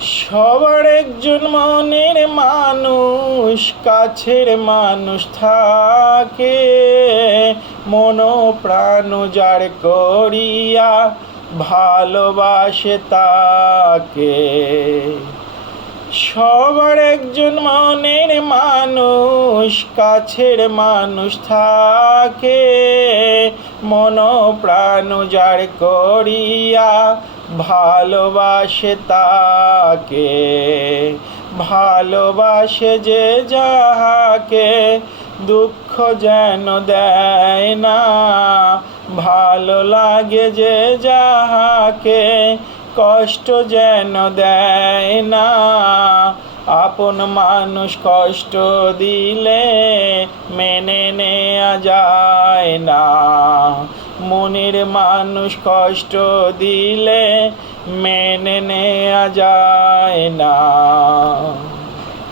সবার একজন মনের মানুষ, কাছের মানুষ থাকে, মন প্রাণ যার করিয়া ভালোবাসে তাকে। সবার একজন মনের মানুষ, কাছের মানুষ থাকে, মন প্রাণ যার করিয়া ভালোবাসে তাকে। ভালোবাসে যে যাহাকে, দুঃখ যেন দেয় না। ভালো লাগে যে যাহাকে, কষ্ট যেন দেয় না। আপন মানুষ কষ্ট দিলে মেনে নেয়া যায় না। মনের মানুষ কষ্ট দিলে মেনে নেয়া যায় না।